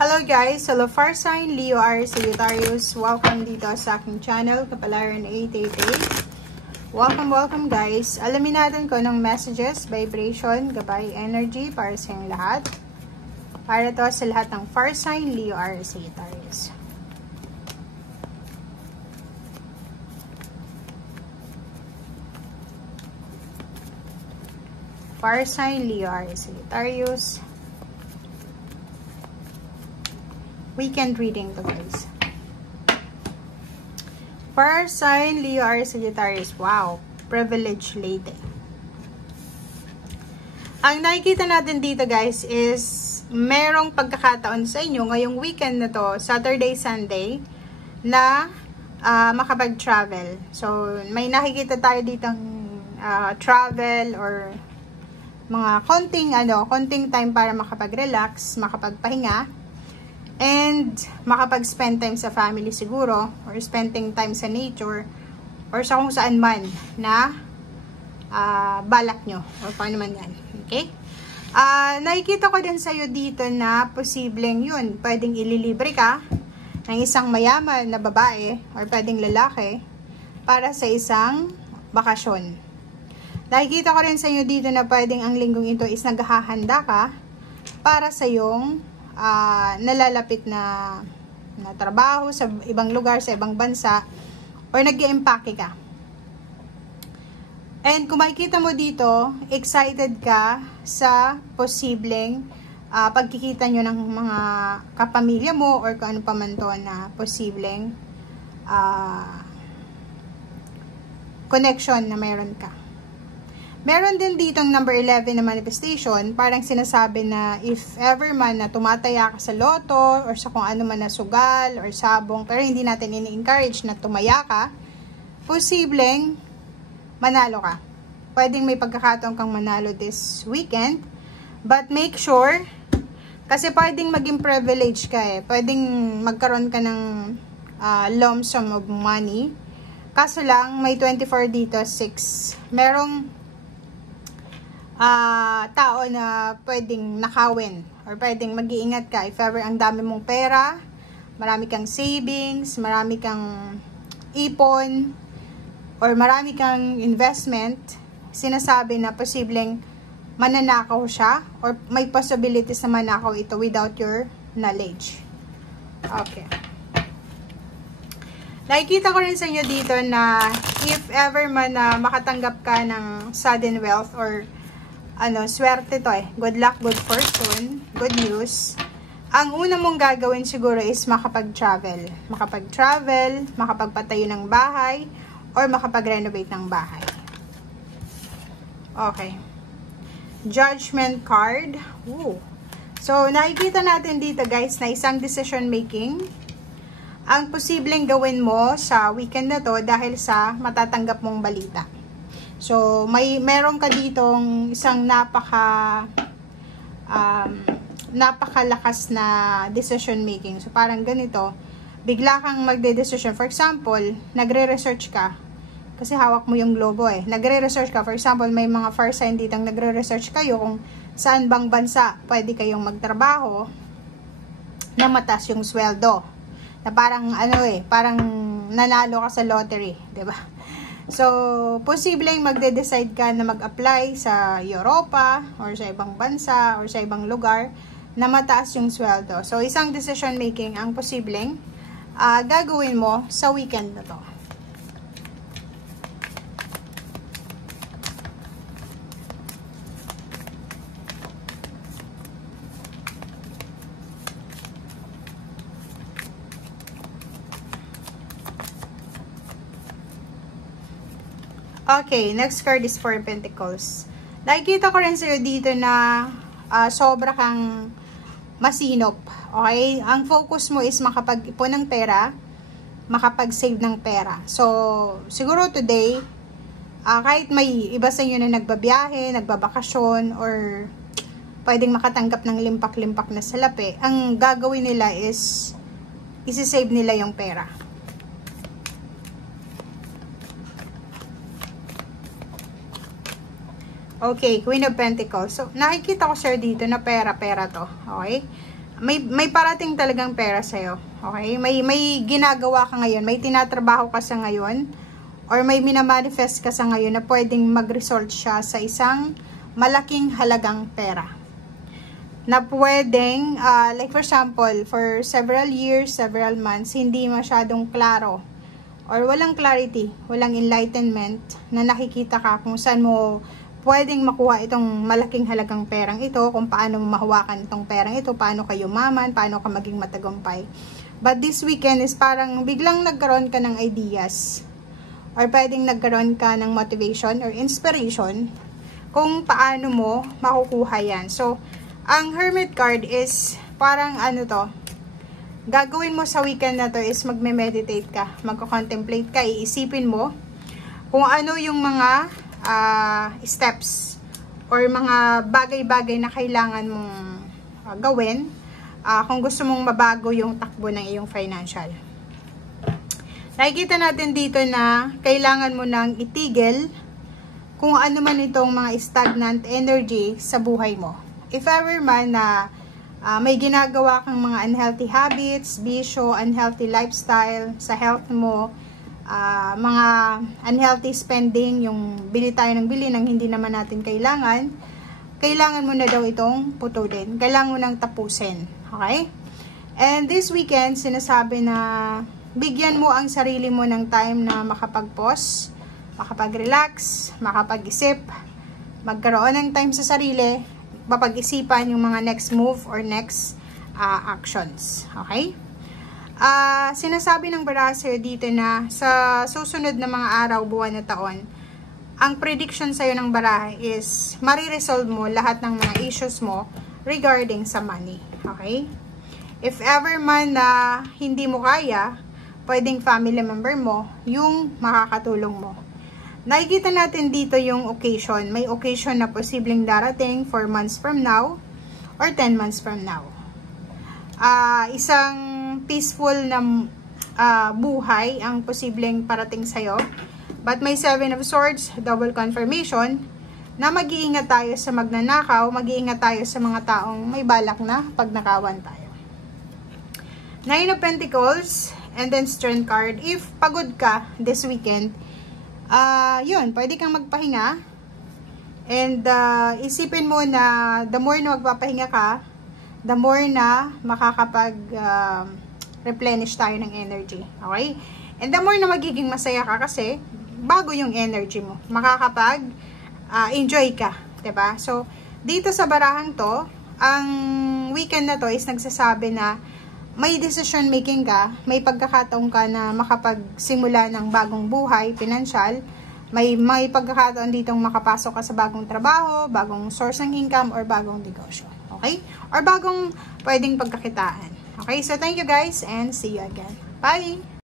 Hello guys! Hello Fire Sign, Leo, Aries, Sagittarius. Welcome dito sa aking channel, Kapalaran 888. Welcome guys. Alamin natin kung anong messages, vibration, gabay, energy para sa inyong lahat. Para to sa lahat ng Fire Sign, Leo, Aries, Sagittarius. Fire Sign, Leo, Aries, Sagittarius. Weekend reading to guys. Fire Sign, Leo, Aries, Sagittarius. Wow, privileged lady. Ang nakikita natin dito guys is merong pagkakataon sa inyo ngayong weekend na to, Saturday, Sunday, na makapag-travel. So, may nakikita tayo ditong travel or mga konting time para makapag-relax, makapagpahinga. And makapag-spend time sa family siguro, or spending time sa nature, or sa kung saan man na balak nyo, or paano man yan. Okay? Nakikita ko din sa'yo dito na posibleng yun, pwedeng ililibre ka ng isang mayaman na babae, or pwedeng lalaki, para sa isang bakasyon. Nakikita ko rin sa'yo dito na pwedeng ang linggong ito is naghahanda ka para sa yung nalalapit na trabaho sa ibang lugar, sa ibang bansa, or nag-i-empake ka. And kung makikita mo dito, excited ka sa posibleng pagkikita nyo ng mga kapamilya mo or kung ano pa man to na posibleng connection na mayroon ka. Meron din ditong number 11 na manifestation, parang sinasabi na if ever man na tumataya ka sa loto or sa kung ano man na sugal or sabong, pero hindi natin ini-encourage na tumaya ka, posibleng manalo ka. Pwedeng may pagkakataon kang manalo this weekend, but make sure, kasi pwedeng maging privilege ka eh. Pwedeng magkaroon ka ng lump sum of money. Kaso lang, may 24 dito, 6. Merong tao na pwedeng nakawin or pwedeng mag-iingat ka if ever ang dami mong pera, marami kang savings, marami kang ipon, or marami kang investment, sinasabi na posibleng mananakaw siya or may possibilities na manakaw ito without your knowledge. Okay. Nakikita ko rin sa inyo dito na if ever man na makatanggap ka ng sudden wealth or swerte to eh. Good luck, good fortune, good news. Ang una mong gagawin siguro is makapag-travel. Makapag-travel, makapagpatayo ng bahay, or makapag-renovate ng bahay. Okay. Judgment card. Ooh. So, nakikita natin dito guys na isang decision making ang posibleng gawin mo sa weekend na to dahil sa matatanggap mong balita. So, meron ka ditong isang napakalakas na decision making. So, parang ganito, bigla kang magde-decision. For example, nagre-research ka. Kasi hawak mo yung globo eh. Nagre-research ka. For example, may mga fire sign ditong nagre-research kayo kung saan bang bansa pwede kayong magtrabaho na mataas yung sweldo. Na parang, parang nanalo ka sa lottery. Diba? So, posibleng magde-decide ka na mag-apply sa Europa or sa ibang bansa or sa ibang lugar na mataas yung sweldo. So, isang decision making ang posibleng gagawin mo sa weekend na to. Okay, next card is 4 Pentacles. Nakikita ko rin sa'yo dito na sobra kang masinop. Okay? Ang focus mo is makapag-ipon ng pera, makapag-save ng pera. So, siguro today, kahit may iba sa inyo na nagbabiyahe, nagbabakasyon, or pwedeng makatanggap ng limpak-limpak na salapi, ang gagawin nila is isi-save nila yung pera. Okay, Queen of Pentacles. So, nakikita ko sir dito na pera-pera to. Okay? may parating talagang pera sa'yo. Okay? May ginagawa ka ngayon, may tinatrabaho ka sa ngayon, or may minamanifest ka sa ngayon na pwedeng mag-result siya sa isang malaking halagang pera. Na pwedeng, like for example, for several years, several months, hindi masyadong klaro, or walang clarity, walang enlightenment, na nakikita ka kung saan mo pwedeng makuha itong malaking halagang perang ito, kung paano mo mahawakan itong perang ito, paano ka yumaman, paano ka maging matagumpay. But this weekend is parang biglang nagkaroon ka ng ideas, or pwedeng nagkaroon ka ng motivation or inspiration kung paano mo makukuha yan. So, ang Hermit card is parang ano to, gagawin mo sa weekend na to is magme-meditate ka, magko-contemplate ka, iisipin mo kung ano yung mga steps or mga bagay-bagay na kailangan mong gawin kung gusto mong mabago yung takbo ng iyong financial. Nakikita natin dito na kailangan mo nang itigil kung ano man itong mga stagnant energy sa buhay mo. If ever man na may ginagawa kang mga unhealthy habits, bisyo, unhealthy lifestyle sa health mo, mga unhealthy spending, yung bili tayo ng bili ng hindi naman natin kailangan mo na daw itong putulin. Kailangan mo nang tapusin. Okay? And this weekend, sinasabi na bigyan mo ang sarili mo ng time na makapag-pause, makapag-relax, makapag-isip, magkaroon ng time sa sarili, mapag-isipan yung mga next move or next actions. Okay? Sinasabi ng Baraser dito na sa susunod na mga araw, buwan na taon, ang prediction sa'yo ng baraha is mariresolve mo lahat ng mga issues mo regarding sa money. Okay? If ever man na hindi mo kaya, pwedeng family member mo yung makakatulong mo. Nakikita natin dito yung occasion. May occasion na posibleng darating 4 months from now or 10 months from now. Isang peaceful na buhay ang posibleng parating sa'yo. But may 7 of Swords, double confirmation, na mag-iingat tayo sa magnanakaw, mag-iingat tayo sa mga taong may balak na pagnakawan tayo. 9 of Pentacles, and then Strength card. If pagod ka this weekend, yun, pwede kang magpahinga. And isipin mo na the more na magpapahinga ka, the more na makakapag replenish tayo ng energy. Okay? And the more na magiging masaya ka kasi bago yung energy mo. Makakapag enjoy ka. 'Di ba? So, dito sa barahang to, ang weekend na to is nagsasabi na may decision making ka, may pagkakataon ka na makapagsimula ng bagong buhay, financial, may pagkakataon ditong makapasok ka sa bagong trabaho, bagong source ng income, or bagong negosyo. Okay? Or bagong pwedeng pagkakitaan. Okay? So, thank you guys and see you again. Bye!